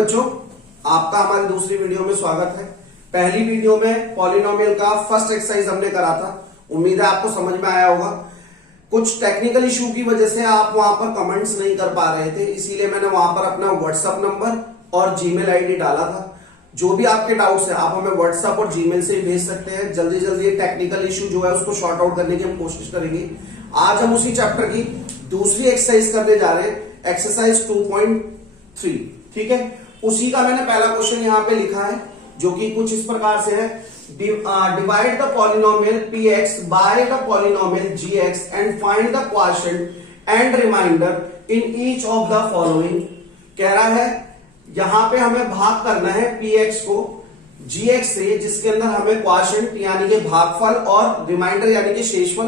बच्चों, आपका हमारी दूसरी वीडियो में स्वागत है। पहली वीडियो में पॉलिनोमियल का फर्स्ट एक्सरसाइज हमने करा था। उम्मीद है आपको समझ में आया होगा। कुछ टेक्निकल इशू की वजह से आप वहां पर कमेंट्स नहीं कर पा रहे थे, इसीलिए मैंने वहां पर अपना व्हाट्सएप नंबर और जीमेल आईडी डाला था। जो भी आपके डाउट्स है आप हमें व्हाट्सएप और जीमेल से भेज सकते हैं। जल्दी जल्दी ये टेक्निकल इशू जो है उसको शॉर्ट आउट करने की हम कोशिश करेंगे। आज हम उसी चैप्टर की दूसरी एक्सरसाइज करने जा रहे हैं, एक्सरसाइज 2.3। ठीक है, उसी का मैंने पहला क्वेश्चन यहाँ पे लिखा है जो कि कुछ इस प्रकार से है। Divide the polynomial px by the polynomial gx and find the quotient and remainder in each of the following. कह रहा है यहां पे हमें भाग करना है px को gx से, जिसके अंदर हमें क्वोशिएंट यानी कि भागफल और रिमाइंडर यानी कि शेषफल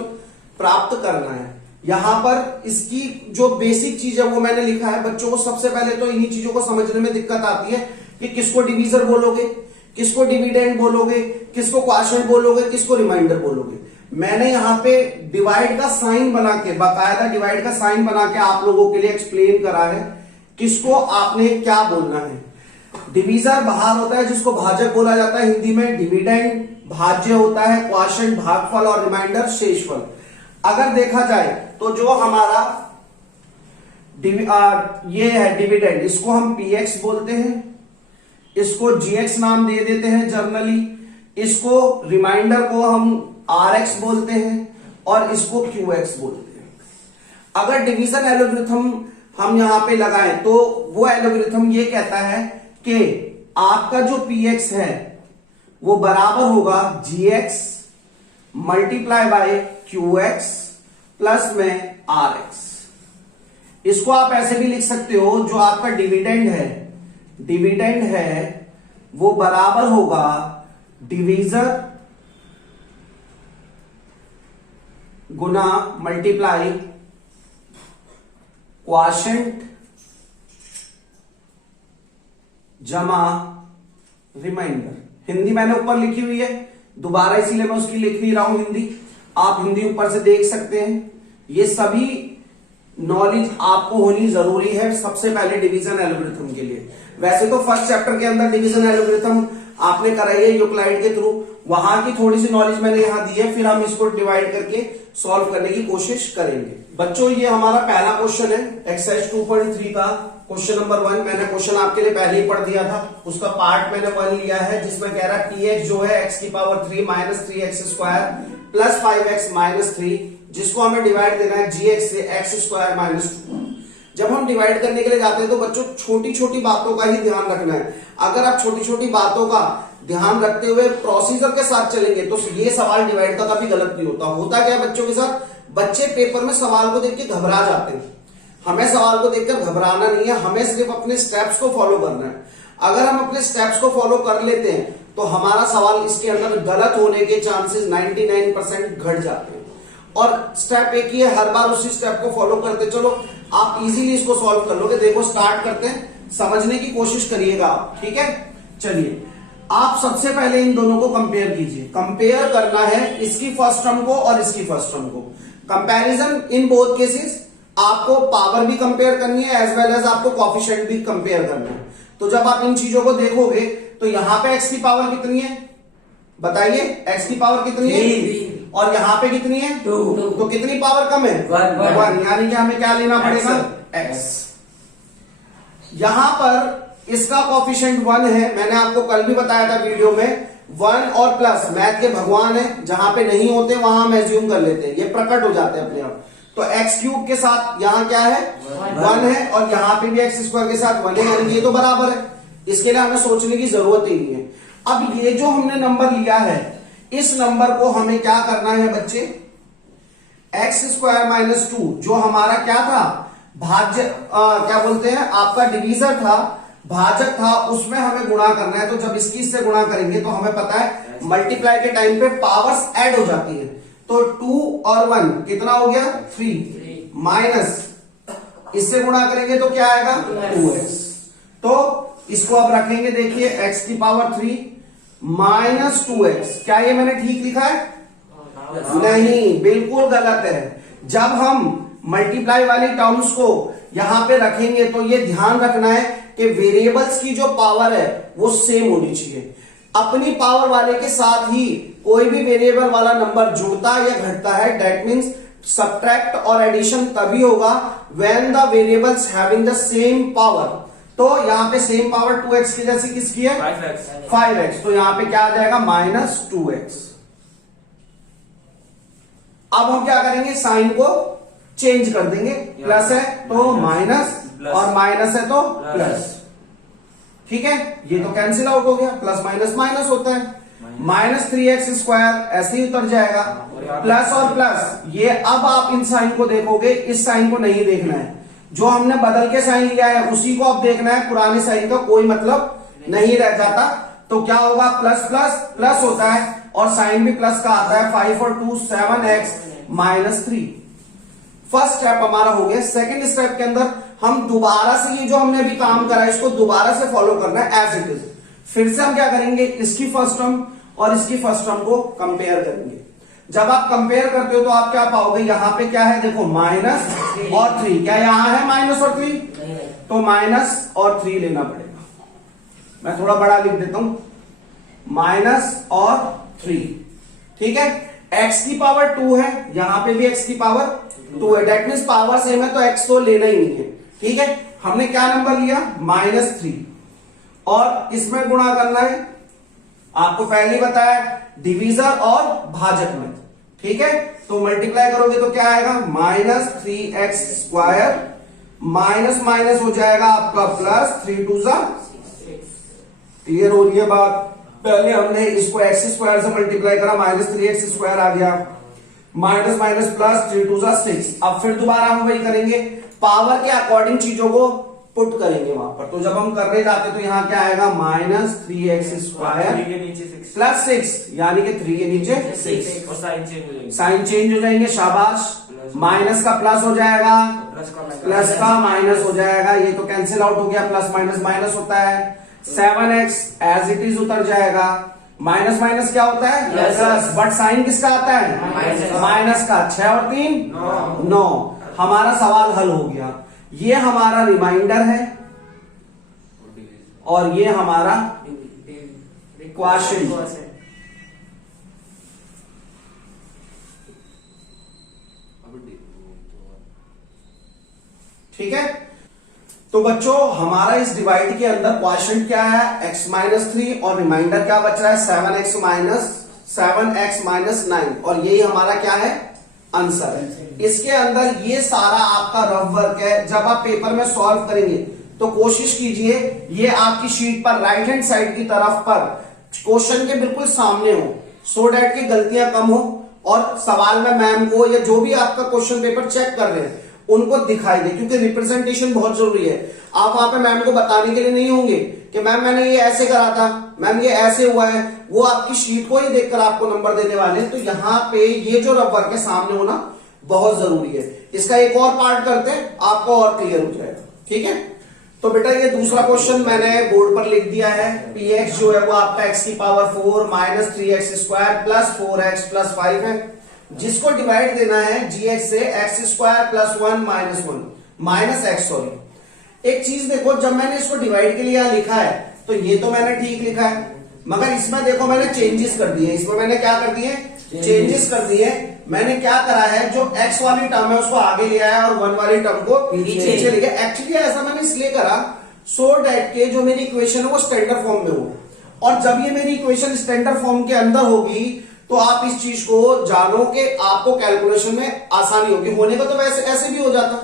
प्राप्त करना है। यहां पर इसकी जो बेसिक चीज है वो मैंने लिखा है। बच्चों को सबसे पहले तो इन्हीं चीजों को समझने में दिक्कत आती है कि किसको डिवीजर बोलोगे, किसको डिविडेंड बोलोगे, किसको क्वोशिएंट बोलोगे, किसको रिमाइंडर बोलोगे। मैंने यहाँ पे डिवाइड का साइन बना के, बाकायदा डिवाइड का साइन बना के आप लोगों के लिए एक्सप्लेन करा है किसको आपने क्या बोलना है। डिवीजर बाहर होता है जिसको भाजक बोला जाता है हिंदी में, डिविडेंड भाज्य होता है, क्वोशिएंट भागफल और रिमाइंडर शेषफल। अगर देखा जाए तो जो हमारा ये है डिविडेंड, इसको हम px बोलते हैं, इसको gx नाम दे देते हैं जनरली, इसको रिमाइंडर को हम rx बोलते हैं और इसको qx बोलते हैं। अगर डिवीजन एल्गोरिथम हम यहां पे लगाएं तो वो एल्गोरिथम ये कहता है कि आपका जो px है वो बराबर होगा gx multiply by qx plus में rx। इसको आप ऐसे भी लिख सकते हो, जो आपका डिविडेंड है वो बराबर होगा डिवीजर गुना मल्टीप्लाई क्वोशिएंट जमा रिमाइंडर। हिंदी मैंने ऊपर लिखी हुई है, दोबारा इसीलिए मैं उसकी लिख नहीं रहा हूं हिंदी, आप हिंदी ऊपर से देख सकते हैं। ये सभी नॉलेज आपको होनी जरूरी है सबसे पहले डिवीजन एल्गोरिथम के लिए। वैसे तो फर्स्ट चैप्टर के अंदर डिवीजन एल्गोरिथम आपने कराई है यूक्लाइड के थ्रू, वहां की थोड़ी सी नॉलेज मैंने यहां दी है, फिर हम इसको डिवाइड करके सॉल्व करने की कोशिश करेंगे। बच्चों ये हमारा पहला क्वेश्चन है एक्सरसाइज 2.3 का क्वेश्चन नंबर 1। मैंने क्वेश्चन आपके लिए पहले ही पढ़ दिया था, उसका पार्ट मैंने 1 लिया है, जिसमें कह रहा है px जो है x की power 3 minus 3x square plus 5x minus 3, जिसको हमें डिवाइड देना है gx से x स्क्वायर माइनस 2। जब हम डिवाइड करने के लिए जाते हैं तो बच्चों छोटी छोटी बातों का ही ध्यान रखना है। अगर आप छोटी छोटी बातों का ध्यान रखते हुए प्रोसीजर के साथ चलेंगे तो ये सवाल डिवाइड का कभी गलत नहीं होता। होता क्या है बच्चों के साथ, बच्चे पेपर में सवाल को देख के घबरा जाते हैं। हमें सवाल को देखकर घबराना नहीं है, हमें सिर्फ अपने स्टेप्स को फॉलो करना है। अगर हम अपने स्टेप्स को फॉलो कर लेते हैं तो हमारा सवाल इसके अंदर गलत होने के चांसेस 99% घट जाते हैं। और स्टेप एक ही है, हर बार उसी स्टेप को फॉलो करते चलो, आप इजीली इसको सॉल्व कर लोगे। देखो स्टार्ट करते हैं, समझने की कोशिश करिएगा आप, ठीक है। चलिए आप सबसे पहले इन दोनों को कंपेयर कीजिए। कंपेयर करना है इसकी फर्स्ट टर्म को और इसकी फर्स्ट टर्म को। कंपैरिजन इन बोथ केसेस, आपको पावर भी कंपेयर करनी है एज वेल एज आपको कोएफिशिएंट भी कंपेयर करना है। तो जब आप इन चीजों को देखोगे तो यहां पे x की पावर कितनी है बताइए, x की पावर कितनी है और यहां पे कितनी है 2, तो कितनी पावर कम है 1, यानी कि हमें क्या लेना पड़ेगा x। यहां पर इसका कोएफिशिएंट 1 है, मैंने आपको कल भी बताया था वीडियो में। 1 और प्लस मैथ के भगवान है, जहां पे नहीं होते वहां हम एज्यूम कर लेते हैं, ये प्रकट हो जाते हैं अपने आप। तो एक्स क्यूब के साथ यहां क्या है 1 है और यहां पे भी एक्स स्क्वायर के साथ 1 है, यानी ये तो बराबर है। इसके लिए हमें सोचने की जरूरत ही नहीं है। अब ये जो हमने नंबर लिया है, इस नंबर को हमें क्या करना है बच्चे, एक्स स्क्वायर माइनस 2 जो हमारा क्या था भाज्य, क्या बोलते हैं आपका डिवीजर था, भाजक था, उसमें हमें गुणा करना है। तो जब इसकी इससे गुणा करेंगे तो हमें पता है मल्टीप्लाई के टाइम पे पावर्स ऐड हो जाती है। तो 2 और 1 कितना हो गया 3 माइनस इससे गुणा करेंगे तो क्या आएगा 2x। तो इसको अब रखेंगे, देखिए x की पावर 3 माइनस 2x। क्या ये मैंने ठीक लिखा है? नहीं, बिल्कुल गलत है। जब हम मल्टीप्लाई वाली टर्म्स को यहां पे रखेंगे तो ये ध्यान रखना है कि वेरिएबल्स की जो पावर है वो सेम होनी चाहिए। अपनी पावर वाले के साथ ही कोई भी वेरिएबल वाला नंबर जुड़ता या घटता है, दैट मीन्स सब्ट्रैक्ट और एडिशन तभी होगा when the variables having the same power. तो यहां पे सेम पावर 2x की जैसी किसकी है? 5x। तो यहां पे क्या आ जाएगा? -2x। अब हम क्या करेंगे? साइन को चेंज कर देंगे। प्लस है तो माइनस और माइनस है तो प्लस। ठीक है, ये तो कैंसिल आउट हो गया, प्लस माइनस माइनस होता है। -3x² ऐसे ही उतर जाएगा। प्लस और प्लस, ये अब आप इन साइन को देखोगे, इस साइन को नहीं देखना है। जो हमने बदल के साइन लिया है उसी को अब देखना है, पुराने साइन का कोई मतलब नहीं रह जाता। तो क्या होगा? प्लस प्लस प्लस होता है और साइन भी प्लस का आता है। 5 और 2 7x -3। फर्स्ट स्टेप हमारा हो गया। सेकंड स्टेप के अंदर हम दोबारा से ये जो हमने अभी काम करा है इसको दोबारा से फॉलो करना है एज इट इज। फिर से हम क्या करेंगे? इसकी फर्स्ट टर्म और इसकी फर्स्ट टर्म को कंपेयर करेंगे। जब आप कंपेयर करते हो तो आप क्या पाओगे? यहां पे क्या है? देखो माइनस और 3। क्या यहां है माइनस और 3? तो माइनस और 3 लेना पड़ेगा। मैं थोड़ा बड़ा लिख देता हूं, माइनस और 3। ठीक है, x की पावर 2 है, यहां पे भी x की पावर 2 है, दैट मीन्स पावर सेम है तो x तो लेना ही नहीं है। ठीक है, हमने क्या नंबर लिया? -3 और इसमें गुणा करना है। आपको पहले ही बताया डिवीजर और भाजक में। ठीक है, तो मल्टीप्लाई करोगे तो क्या आएगा? -3x²। माइनस माइनस हो जाएगा आपका प्लस, 3 2 जा 6। क्लियर हो रही है बात? पहले हमने इसको x² से मल्टीप्लाई करा, -3x² आ गया, माइनस माइनस प्लस, 3 2 जा 6। अब फिर दोबारा हम वही करेंगे, पावर के अकॉर्डिंग चीजों को पुट करेंगे वहां पर। तो जब हम करने जाते तो यहां क्या आएगा? -3x² प्लस 6, यानी कि 3 के नीचे 6 और साइन चेंज हो जाएंगे। शाबाश, माइनस का प्लस हो जाएगा, प्लस का माइनस हो जाएगा। ये तो कैंसिल आउट हो गया, प्लस माइनस माइनस होता है। 7x एज इट इज उतर जाएगा। माइनस माइनस क्या होता है? प्लस। बट साइन किसका आता है? माइनस का। 6 और 3 9। हमारा सवाल हल हो गया। ये हमारा रिमाइंडर है और ये हमारा क्वोशिएंट। ठीक है, तो बच्चों हमारा इस डिवाइड के अंदर क्वोशिएंट क्या है? x-3 और रिमाइंडर क्या बच रहा है? 7x -9। और यही हमारा क्या है? आंसर है। इसके अंदर ये सारा आपका रफ वर्क है। जब आप पेपर में सॉल्व करेंगे तो कोशिश कीजिए ये आपकी शीट पर राइट हैंड साइड की तरफ पर क्वेश्चन के बिल्कुल सामने हो, सो डैट की गलतियां कम हो और सवाल में मैम को या जो भी आपका क्वेश्चन पेपर चेक कर रहे हैं उनको दिखाई दे, क्योंकि रिप्रेजेंटेशन बहुत जरूरी है। आप वहां पे मैम को बताने के लिए नहीं होंगे कि मैम मैंने ये ऐसे करा था, मैम ये ऐसे हुआ है। वो आपकी शीट को ही देखकर आपको नंबर देने वाले हैं। तो यहाँ पे ये जो रफ वर्क है सामने होना बहुत जरूरी है। इसका एक और पार्ट करते हैं, आपको और क्लियर हो जाएगा। ठीक है, तो बेटा ये दूसरा क्वेश्चन मैंने बोर्ड पर लिख दिया है। px जो है वो आपका x की power 4 -3x² plus 4x plus 5 है, जिसको डिवाइड देना है gx से x² plus 1 minus x। Sorry, एक चीज देखो, जब मैंने इसको डिवाइड के लिए यहां लिखा है तो ये तो मैंने ठीक लिखा है, मगर इसमें देखो मैंने चेंजेस कर दिए। इसमें मैंने क्या कर दिए? चेंजेस कर दिए। मैंने क्या करा है, जो x वाली टर्म है उसको आगे ले आया और 1 वाली टर्म को पीछे ले गया। एक्चुअली ऐसा मैंने इसलिए करा सो डैट के जो मेरी इक्वेशन है वो स्टैंडर्ड फॉर्म में हो, और जब ये मेरी इक्वेशन स्टैंडर्ड फॉर्म के अंदर होगी तो आप इस चीज को जानो कि आपको कैलकुलेशन में आसानी होगी। होने का तो वैसे ऐसे भी हो जाता,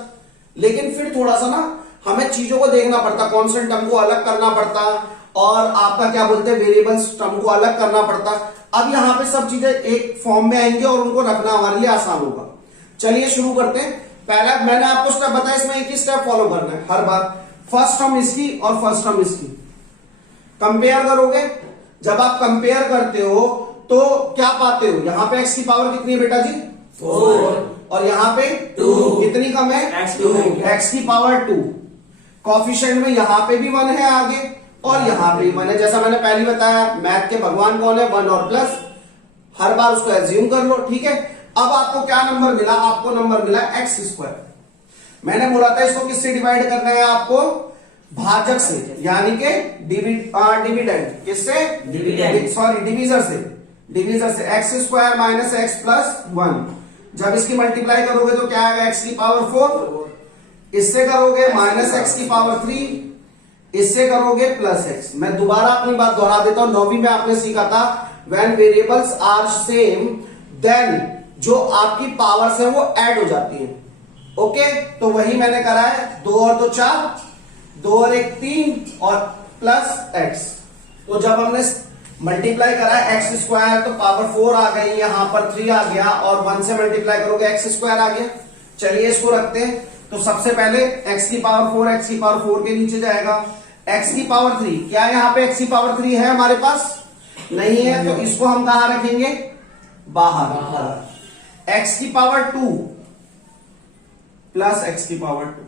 लेकिन फिर थोड़ा सा ना हमें चीजों को देखना पड़ता, कॉन्स्टेंट टर्म को अलग करना पड़ता और आपका क्या बोलते हैं वेरिएबल्स टर्म को अलग करना पड़ता। अब यहाँ पे सब चीजें एक फॉर्म में आएंगे और उनको रखना हमारे लिए आसान होगा। चलिए शुरू करते हैं। पहला मैंने आपको स्टेप बताया, इसमें एक ही स्टेप फॉलो करना है हर बार। फर्स्ट टर्म इसकी और फर्स्ट टर्म इसकी कंपेयर करोगे। जब आप कंपेयर करते हो तो क्या पाते हो? यहां पे x की पावर कितनी है बेटा जी? 4। और यहां पे 2 कितनी कम है? x की पावर 2। कॉफिशिएंट में यहां पे भी 1 है आगे और यहां पे भी 1 है। जैसा मैंने पहले बताया, मैथ के भगवान कौन है? 1 और प्लस। हर बार उसको एज्यूम कर लो। ठीक है, अब आपको क्या नंबर मिला? आपको नंबर मिला x²। मैंने बोला था इसको किससे डिवाइड करना है? आपको भाजक से, यानी कि डिविडेंड किससे, डिवीजर से, x square minus x plus 1। जब इसकी मल्टीप्लाई करोगे तो क्या आएगा, एक्स की पावर 4, इससे करोगे माइनस एक्स की पावर 3, इससे करोगे प्लस एक्स। मैं दोबारा अपनी बात दोहरा देता हूं, 9वीं में आपने सीखा था when variables are same then जो आपकी पावर्स है वो ऐड हो जाती है। ओके, तो वही मैंने करा है, 2 और 2 4, 2 और 1 3 और प्लस एक्स। तो जब हमने मल्टीप्लाई करा है एक्स स्क्वायर तो पावर 4 आ गई, यहां पर 3 आ गया, और 1 से मल्टीप्लाई करोगे एक्स स्क्वायर आ गया। चलिए इसको रखते हैं। तो सबसे पहले x की पावर 4 x की पावर 4 के नीचे जाएगा, x की पावर 3, क्या यहाँ पे x की पावर 3 है हमारे पास, नहीं है, तो इसको हम कहां रखेंगे, बाहर। x की पावर 2 प्लस x की पावर 2।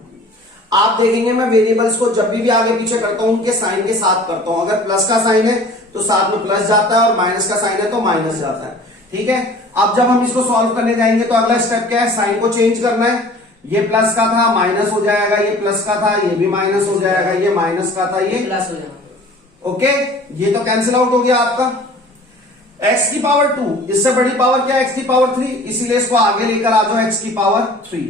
आप देखेंगे मैं वेरिएबल्स को जब भी आगे पीछे करता हूं उनके साइन के साथ करता हूं। अगर प्लस का साइन है तो साथ में प्लस जाता है, और माइनस का साइन है तो माइनस जाता है। ठीक है, अब जब हम इसको सॉल्व करने जाएंगे तो अगला स्टेप क्या है, साइन को चेंज करना है। ये प्लस का था माइनस हो जाएगा, ये प्लस का था ये भी माइनस हो जाएगा, ये माइनस का था ये प्लस हो जाएगा। ओके, ये तो कैंसिल आउट हो गया आपका। x की पावर 2, इससे बड़ी पावर क्या है, x की पावर 3, इसीलिए इसको आगे लेकर आ जाओ, x की पावर 3।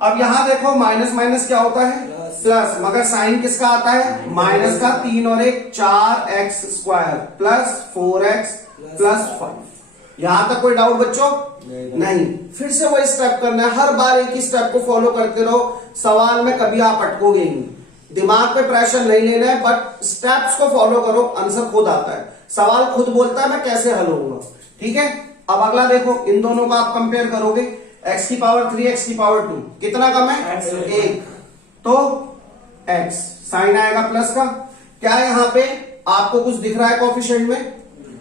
अब यहां देखो माइनस माइनस क्या होता है, प्लस, मगर साइन किसका आता है, माइनस का। 3 और 1 4x square plus 4x plus 5। यहां तक कोई डाउट बच्चों, नहीं। फिर से वही स्टेप करना है, हर बार एक ही स्टेप को फॉलो करते रहो, सवाल में कभी आप अटकोगे नहीं। दिमाग पे प्रेशर नहीं लेना है, बट स्टेप्स को फॉलो करो, आंसर खुद आता है, सवाल खुद बोलता है मैं कैसे हल होऊंगा। ठीक है, अब अगला देखो, इन दोनों का आप कंपेयर करोगे, x की पावर 3 x की पावर 2, कितना कम है, 1, तो x साइन आएगा प्लस का। क्या यहां पे आपको कुछ दिख रहा है कोफिशिएंट में,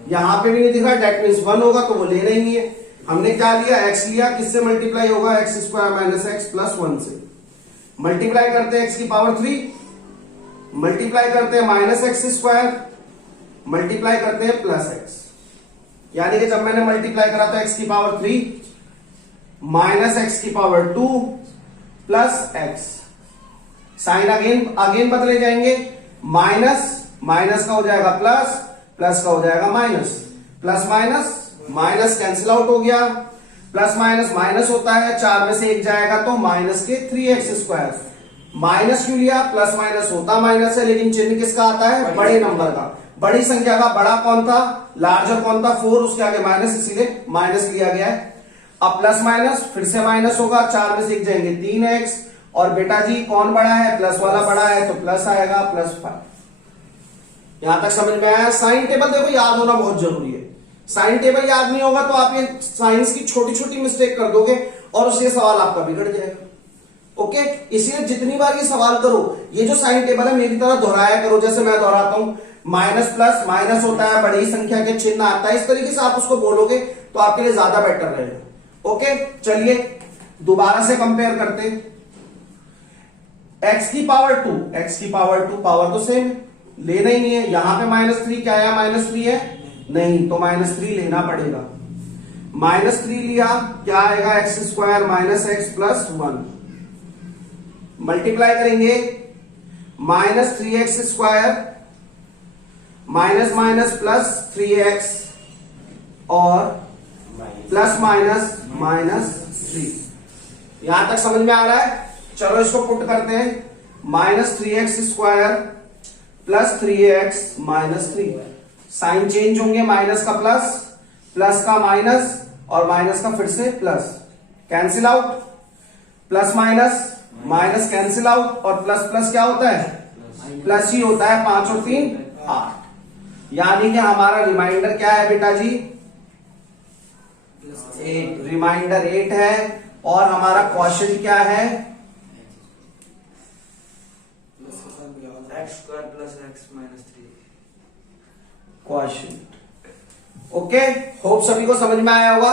यहां पे भी नहीं दिख रहा, डेट मीन्स 1 होगा, तो वो लेना ही नहीं है। हमने क्या लिया, x लिया, किससे मल्टीप्लाई होगा, x square minus x plus 1 से। मल्टीप्लाई करते हैं x की पावर 3, मल्टीप्लाई करते हैं माइनस एक्स स्क्वायर, मल्टीप्लाई करते हैं प्लस एक्स। यानी कि जब मैंने मल्टीप्लाई करा तो x की पावर 3 माइनस एक्स की power 2 plus x. Sign again बदले जाएंगे, माइनस माइनस का हो जाएगा प्लस, प्लस का हो जाएगा minus, plus minus minus cancel out हो गया, प्लस माइनस माइनस होता है, 4 में से 1 जाएगा तो माइनस के 3x स्क्वायर। माइनस क्यों लिया, प्लस माइनस होता माइनस है, लेकिन चिन्ह किसका आता है, बड़े नंबर का, बड़ी संख्या का। बड़ा कौन था, लार्जर कौन था, 4, उसके आगे माइनस, इसीलिए माइनस लिया गया है। अब प्लस माइनस फिर से माइनस होगा, 4 में से 1 जाएंगे 3x, और बेटा जी कौन बड़ा है, प्लस वाला बड़ा है, तो प्लस आएगा प्लस 5। यहां तक समझ में आया। साइन टेबल देखो याद होना बहुत जरूरी है, साइन टेबल याद नहीं होगा तो आप ये साइंस की छोटी छोटी मिस्टेक कर दोगे और उससे सवाल आपका बिगड़ जाएगा। ओके, इसलिए जितनी बार ये सवाल करो, ये जो साइन टेबल है मेरी तरह दोहराया करो, जैसे मैं दोहराता हूं, माइनस प्लस माइनस होता है, बड़ी संख्या के चिन्ह आता है, इस तरीके से आप उसको बोलोगे तो आपके लिए ज्यादा बेटर रहेगा। ओके, चलिए दोबारा से कंपेयर करते हैं। x की पावर 2, x की पावर 2, पावर तो सेम लेना ही नहीं है। यहां पे -3 क्या है, -3 है, नहीं, तो -3 लेना पड़ेगा। -3 लिया, क्या आएगा, x square minus x plus 1। Multiply करेंगे, -3x square minus minus plus 3x और प्लस माइनस -3। यहां तक समझ में आ रहा है। चलो इसको पुट करते हैं, -3x square plus 3x minus 3। Sign change होंगे, माइनस का प्लस, प्लस का माइनस, और माइनस का फिर से plus, cancel out, plus minus minus cancel out, और प्लस प्लस क्या होता है, प्लस ही होता है। 5 और 3 8, यानी कि हमारा रिमाइंडर क्या है बेटा जी, 8, रिमाइंडर 8 है। और हमारा क्वेश्चन क्या है, x square plus x minus 3 question. Okay, hope सभी को समझ में आया होगा।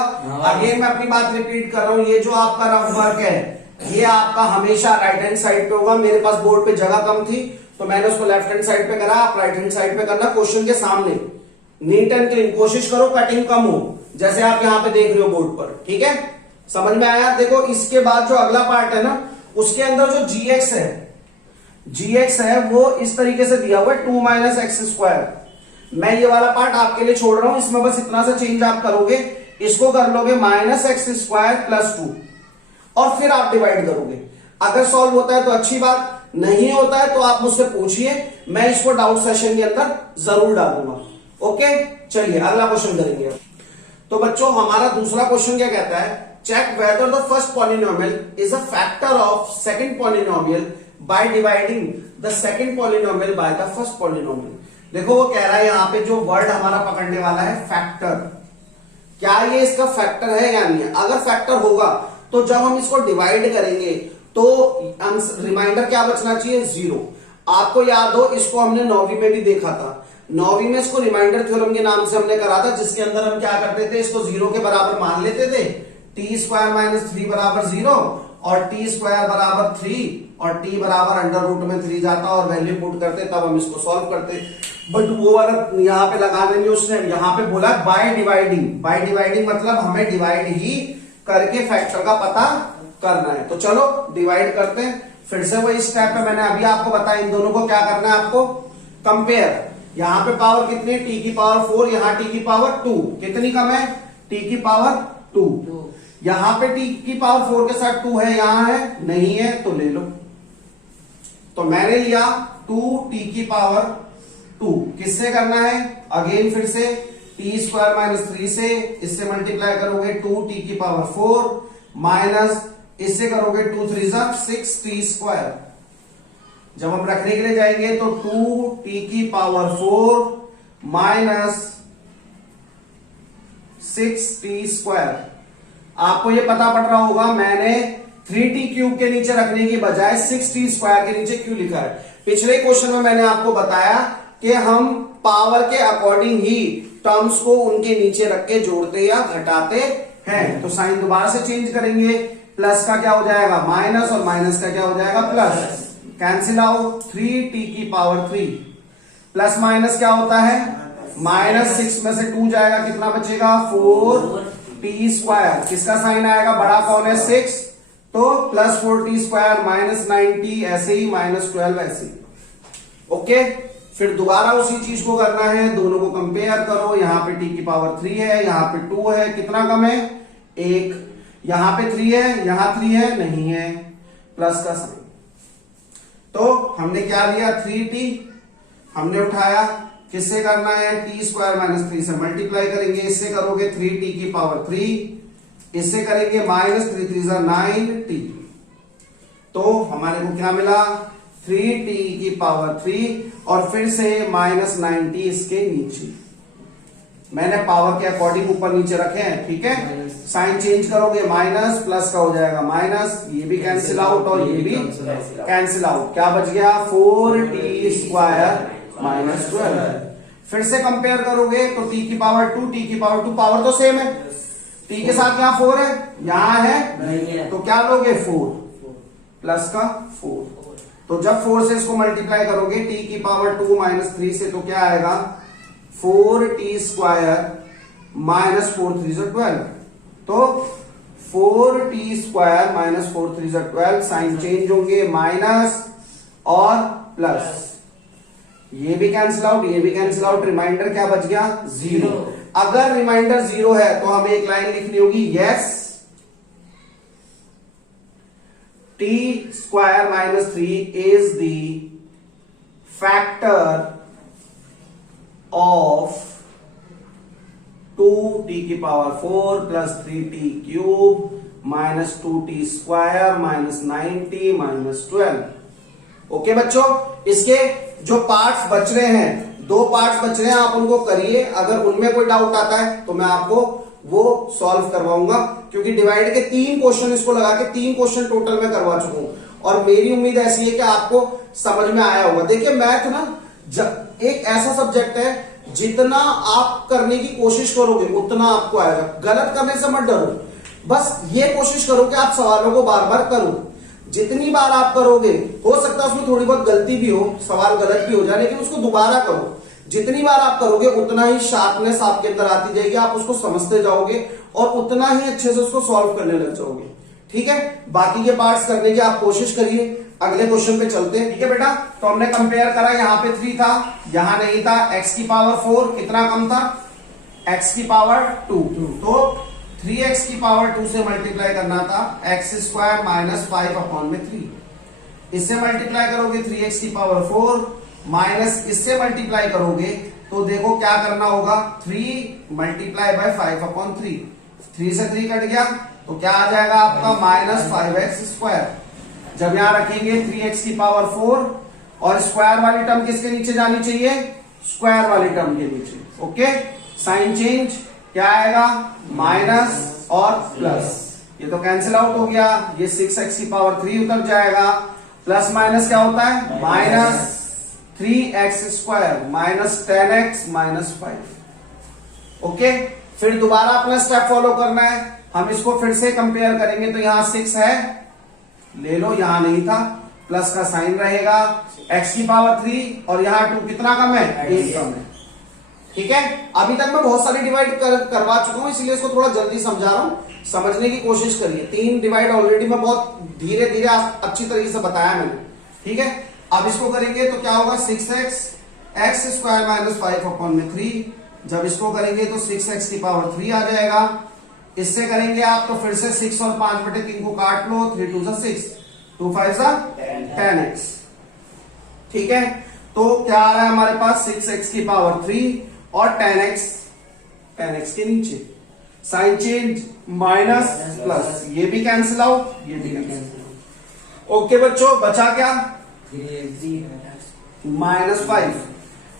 अगेन मैं अपनी बात रिपीट कर रहा हूं, ये जो आपका रफ वर्क है ये आपका हमेशा राइट हैंड साइड पे होगा। मेरे पास बोर्ड पे जगह कम थी तो मैंने उसको लेफ्ट हैंड साइड पे करा, आप राइट हैंड साइड पे करना, क्वेश्चन के सामने, नीट एंड क्लीन। कोशिश करो कटिंग कम हो, जैसे आप यहां पे देख रहे हो बोर्ड पर। ठीक है, समझ में आया। देखो इसके बाद जो अगला पार्ट है ना, उसके अंदर जो जीएक्स है, gx है वो इस तरीके से दिया हुआ है 2 माइनस एक्स स्क्वायर। मैं ये वाला पार्ट आपके लिए छोड़ रहा हूं, इसमें बस इतना सा चेंज आप करोगे, इसको कर लोगे माइनस एक्स स्क्वायर प्लस 2 और फिर आप डिवाइड करोगे। अगर सॉल्व होता है तो अच्छी बात, नहीं होता है तो आप मुझसे पूछिए, मैं इसको डाउट सेशन के अंदर जरूर डालूंगा। ओके, चलिए अगला क्वेश्चन करेंगे। तो बच्चों हमारा दूसरा क्वेश्चन क्या कहता है, check whether the first polynomial is a factor of second polynomial by dividing the second polynomial by the first polynomial. देखो वो कह रहा है यहां पे जो वर्ड हमारा पकड़ने वाला है फैक्टर, क्या ये इसका फैक्टर है या नहीं है। अगर फैक्टर होगा तो जब हम इसको डिवाइड करेंगे तो रिमाइंडर क्या बचना चाहिए, 0। आपको याद हो इसको हमने 9वीं में भी देखा था, 9वीं में इसको रिमाइंडर थ्योरम के नाम से हमने करा था, जिसके अंदर हम क्या करते थे, इसको 0 के बराबर मान लेते थे, टी स्क्वायर माइनस 3 बराबर 0 और टी स्क्वायर बराबर 3 और टी बराबर अंडर रूट में 3 जाता और वैल्यू पुट करते, तब हम इसको सॉल्व करते। बट वो वाला यहाँ पे लगाने में उसने यहाँ पे बोला बाय डिवाइडिंग। बाय डिवाइडिंग मतलब हमें डिवाइड ही करके फैक्टर का पता करना है। तो चलो डिवाइड करते हैं। फिर से वही स्टेप पे मैंने अभी आपको बताया, इन दोनों को क्या करना है, आपको कंपेयर। यहाँ पे पावर कितनी, टी की पावर 4, यहाँ टी की पावर 2, कितनी कम है, टी की पावर 2। यहाँ पे टी की पावर 4 के साथ 2 है, यहाँ है नहीं है तो ले लो। तो मैंने लिया 2 टी की पावर 2, किससे करना है, अगेन फिर से टी स्क्वायर माइनस 3 से, इससे मल्टीप्लाई करोगे 2 टी की पावर 4 माइनस इससे करोगे 2 3 6 टी स्क्वायर। जब हम रखने के लिए जाएंगे तो 2 टी की पावर 4 माइनस 6 टी स्क्वायर। आपको ये पता पड़ रहा होगा मैंने 3t क्यूब के नीचे रखने की बजाय 6t स्क्वायर के नीचे क्यों लिखा है। पिछले क्वेश्चन में मैंने आपको बताया कि हम पावर के अकॉर्डिंग ही टर्म्स को उनके नीचे रख के जोड़ते या घटाते हैं। तो साइन दोबारा से चेंज करेंगे, प्लस का क्या हो जाएगा माइनस और माइनस का क्या हो जाएगा प्लस, कैंसिल आउट 3t की पावर 3 प्लस माइनस क्या होता है माइनस 6 में से 2 जाएगा, कितना बचेगा 4t स्क्वायर। किसका साइन आएगा, बड़ा कौन है 6, तो plus 4t square minus 9t, ऐसे ही माइनस 12 ऐसे ही। ओके, फिर दोबारा उसी चीज को करना है, दोनों को कंपेयर करो। यहाँ पे t की पावर 3 है, यहाँ पे 2 है, कितना कम है 1, यहां पे 3 है, यहां 3 है नहीं है, प्लस का साइन। तो हमने क्या लिया 3t, हमने उठाया, किससे करना है टी स्क्वायर माइनस 3 से मल्टीप्लाई करेंगे, इससे करोगे 3t की पावर 3, इससे करेंगे माइनस 3 3 9t। तो हमारे को क्या मिला 3t की पावर 3 और फिर से माइनस 9t इसके नीचे। मैंने पावर के अकॉर्डिंग ऊपर नीचे रखे हैं, ठीक है। साइन चेंज करोगे माइनस, प्लस का हो जाएगा माइनस, ये भी कैंसिल आउट और ये भी कैंसिल आउट। क्या बच गया 4t स्क्वायर माइनस 12। फिर से कंपेयर करोगे तो t की पावर 2, t की पावर 2, पावर तो सेम है, t के साथ यहाँ 4 है, यहाँ है तो क्या लोगे 4 प्लस का 4। तो जब 4 से इसको मल्टीप्लाई करोगे t की पावर 2 माइनस 3 से, तो क्या आएगा 4t स्क्वायर माइनस 4 3 12। तो 4t square minus 4 3 12, sign change होंगे माइनस और प्लस, ये भी कैंसिल आउट, ये भी कैंसिल आउट, रिमाइंडर क्या बच गया 0। अगर रिमाइंडर 0 है तो हमें एक लाइन लिखनी होगी, yes t square minus 3 is the factor of 2t की power 4 plus 3t cube minus 2t square minus 9t minus 12। Okay बच्चों, इसके जो पार्ट्स बच रहे हैं, 2 पार्ट्स बच रहे हैं, आप उनको करिए। अगर उनमें कोई डाउट आता है तो मैं आपको वो सॉल्व करवाऊंगा, क्योंकि डिवाइड के 3 क्वेश्चन इसको लगा के 3 क्वेश्चन टोटल में करवा चुका हूं और मेरी उम्मीद ऐसी है कि आपको समझ में आया होगा। देखिए मैथ ना एक ऐसा सब्जेक्ट है, जितना आप करने की कोशिश करोगे उतना आपको आएगा। गलत करने से मत डरो, बस ये कोशिश करो कि आप सवालों को बार बार करो। जितनी बार आप करोगे, हो सकता है उसमें थोड़ी बहुत गलती भी हो, सवाल गलत भी हो जाए, लेकिन उसको दोबारा करो। जितनी बार आप करोगे उतना ही शार्पनेस आपके अंदर आती जाएगी, आप उसको समझते जाओगे और उतना ही अच्छे से उसको सॉल्व करने लग जाओगे। ठीक है, बाकी के पार्ट्स करने की आप कोशिश करिए। अगले क्वेश्चन पे चलते हैं। ठीक है बेटा, तो हमने कंपेयर करा, यहाँ पे 3 था, यहाँ नहीं था। x की पावर 4 कितना कम था, x की पावर 2, तो 3x की पावर 2 से मल्टीप्लाई करना था x स्क्वायर माइनस 5/3। इससे मल्टीप्लाई करोगे 3x की पावर 4 माइनस इससे मल्टीप्लाई करोगे तो देखो क्या करना होगा, 3 मल्टीप्लाई बाय 5/3, 3 से 3 कट गया तो क्या आ जाएगा आपका माइनस 5x स्क्वायर। जब यहां रखेंगे 3x की पावर 4 और स्क्वायर वाली टर्म किसके नीचे जानी चाहिए, स्क्वायर वाली टर्म के नीचे। ओके, साइन चेंज क्या आएगा, माइनस और प्लस, ये तो कैंसिल आउट हो गया। ये 6x की पावर 3 उतर जाएगा, प्लस माइनस क्या होता है, minus 3x square minus 10x minus 5। Okay, फिर दोबारा अपना स्टेप फॉलो करना है। हम इसको फिर से कंपेयर करेंगे, तो यहां 6 है, ले लो, यहां नहीं था, प्लस का साइन रहेगा, x की पावर 3 और यहां 2 कितना कम है, 1 कम है। ठीक है, अभी तक मैं बहुत सारी डिवाइड करवा चुका हूं, इसलिए इसको थोड़ा जल्दी समझा रहा हूं, समझने की कोशिश करिए। 3 डिवाइड ऑलरेडी मैं बहुत धीरे धीरे अच्छी तरीके से बताया मैंने। ठीक है, अब इसको करेंगे तो क्या होगा, 6x x स्क्वायर माइनस 5/3। जब इसको करेंगे तो 6x की पावर 3 आ जाएगा। इससे करेंगे आप तो फिर से 6 और 5/3 को काट लो, 3 2 6, 2 5 10x। ठीक है, तो क्या आ रहा है हमारे पास, 6x की पावर 3 और 10x के नीचे, साइन चेंज माइनस प्लस, ये भी कैंसिल आउट, ये भी कैंसिल आउट। ओके बच्चों, बचा क्या, -5।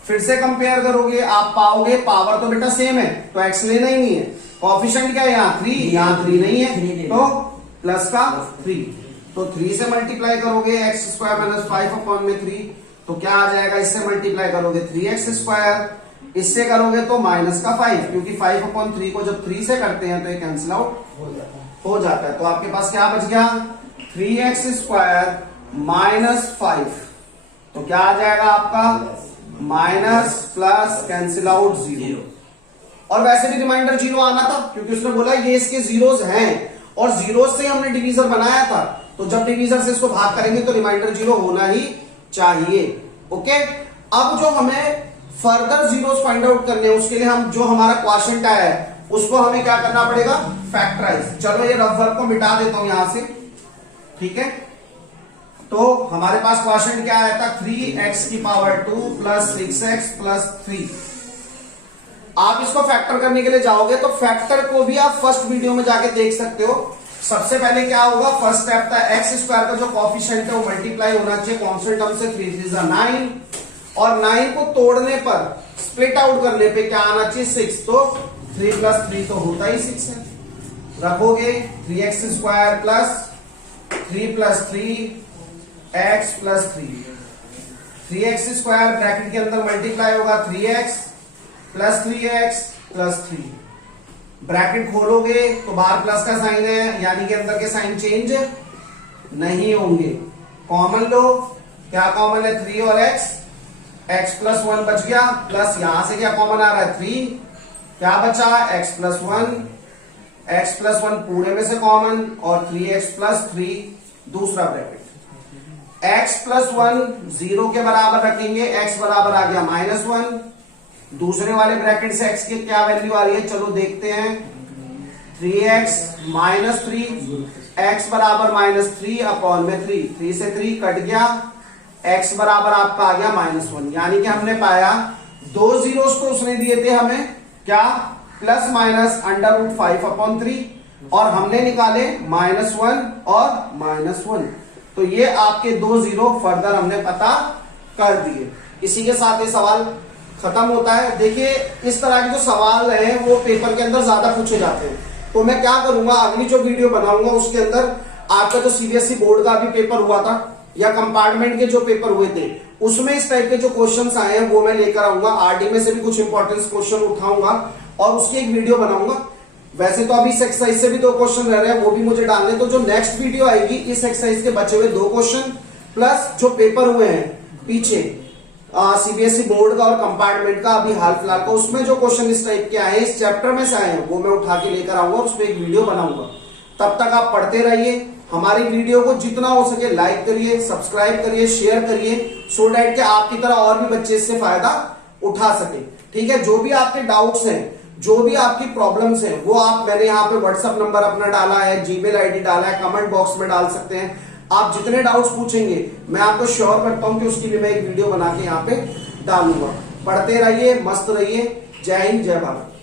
फिर से कंपेयर करोगे, आप पाओगे पावर तो बेटा सेम है, तो x लेना ही नहीं है। कोएफिशिएंट क्या है, यहाँ 3, यहाँ 3 नहीं है, तो प्लस का 3, तो 3 से मल्टीप्लाई करोगे x स्क्वायर माइनस 5/3, तो क्या आ जाएगा, इससे मल्टीप्लाई करोगे 3x स्क्वायर, इससे करोगे तो माइनस का 5, क्योंकि 5/3 को जब 3 से करते हैं तो ये कैंसिल आउट हो जाता है। तो आपके पास क्या बच गया, 3x स्क्वायर माइनस 5, तो क्या आ जाएगा आपका, माइनस प्लस कैंसिल आउट 0। और वैसे भी रिमाइंडर 0 आना था, क्योंकि उसने बोला ये इसके जीरोस हैं और जीरोस से हमने डिवीजर बनाया था, तो जब डिवीजर से इसको भाग करेंगे तो रिमाइंडर 0 होना ही चाहिए। ओके, अब जो हमें फर्दर जीरोस फाइंड आउट करने हैं, उसके लिए हम जो हमारा क्वोशिएंट आया है उसको हमें क्या करना पड़ेगा, फैक्टराइज। चलो ये रफ वर्क को मिटा देता हूं यहां से। ठीक है, तो हमारे पास क्वोशिएंट क्या आया था, 3x की पावर 2 प्लस 6x प्लस 3। आप इसको फैक्टर करने के लिए जाओगे तो फैक्टर को भी आप फर्स्ट वीडियो में जाके देख सकते हो। सबसे पहले क्या होगा, फर्स्ट स्टेप था x स्क्वायर का जो कोएफिशिएंट है वो मल्टीप्लाई होना चाहिए कांस्टेंट टर्म से, 3 3 जा 9, और 9 को तोड़ने पर, स्प्लिट आउट करने पे क्या आना चाहिए, 6, तो 3 प्लस 3 तो होता ही 6 है। रखोगे 3x square plus 3 plus 3x plus 3x square bracket के अंदर मल्टीप्लाई होगा 3x plus 3x plus 3, bracket खोलोगे तो बाहर प्लस का साइन है, यानी कि अंदर के साइन चेंज नहीं होंगे। कॉमन लो, क्या कॉमन है, 3 और x प्लस 1 बच गया, प्लस यहां से क्या कॉमन आ रहा है, 3, क्या बचा, x प्लस 1 पूरे में से कॉमन, और 3x प्लस 3 दूसरा ब्रैकेट। x प्लस 1 0 के बराबर रखेंगे, x बराबर आ गया -1, दूसरे वाले ब्रैकेट से x की क्या वैल्यू आ रही है, चलो देखते हैं, 3x माइनस 3, x बराबर -3/3, 3 से 3 कट गया, x बराबर आपका आ गया -1, यानी कि हमने पाया 2 जीरोस तो उसने दिए थे हमें, क्या, प्लस माइनस √5/3, और हमने निकाले -1 और -1, तो ये आपके 2 जीरो फर्दर हमने पता कर दिए। इसी के साथ ये सवाल खत्म होता है। देखिए इस तरह के जो सवाल हैं वो पेपर के अंदर ज्यादा पूछे जाते हैं, तो मैं क्या करूंगा, अगली जो वीडियो बनाऊंगा उसके अंदर आपका जो सीबीएसई बोर्ड का भी पेपर हुआ था या कंपार्टमेंट के जो पेपर हुए थे उसमें इस टाइप के जो क्वेश्चंस आए हैं वो मैं लेकर आऊंगा। आरडी में से भी कुछ इंपॉर्टेंट क्वेश्चन उठाऊंगा और उसकी एक वीडियो बनाऊंगा। वैसे तो अभी इस एक्सरसाइज से भी 2 क्वेश्चन रह रहे हैं, वो भी मुझे डालने, तो जो नेक्स्ट वीडियो आएगी इस एक्सरसाइज के बचे हुए 2 क्वेश्चन प्लस जो पेपर हुए हैं पीछे सीबीएसई बोर्ड का और कंपार्टमेंट का अभी हाल फिलहाल का, उसमें जो क्वेश्चन इस टाइप के आए हैं, इस चैप्टर में से आए हैं, वो मैं उठा के लेकर आऊंगा, उस पर एक वीडियो बनाऊंगा। तब तक आप पढ़ते रहिए, हमारी वीडियो को जितना हो सके लाइक करिए, सब्सक्राइब करिए, शेयर करिए, सो डैट कि आपकी तरह और भी बच्चे इससे फायदा उठा सके। ठीक है, जो भी आपके डाउट्स हैं, जो भी आपकी प्रॉब्लम्स हैं, वो आप, मैंने यहाँ पे व्हाट्सएप नंबर अपना डाला है, जीमेल आईडी डाला है, कमेंट बॉक्स में डाल सकते हैं। आप जितने डाउट्स पूछेंगे मैं आपको श्योर करता हूं कि उसकी भी मैं एक वीडियो बना के यहाँ पे डालूंगा। पढ़ते रहिए, मस्त रहिए। जय हिंद, जय भारत।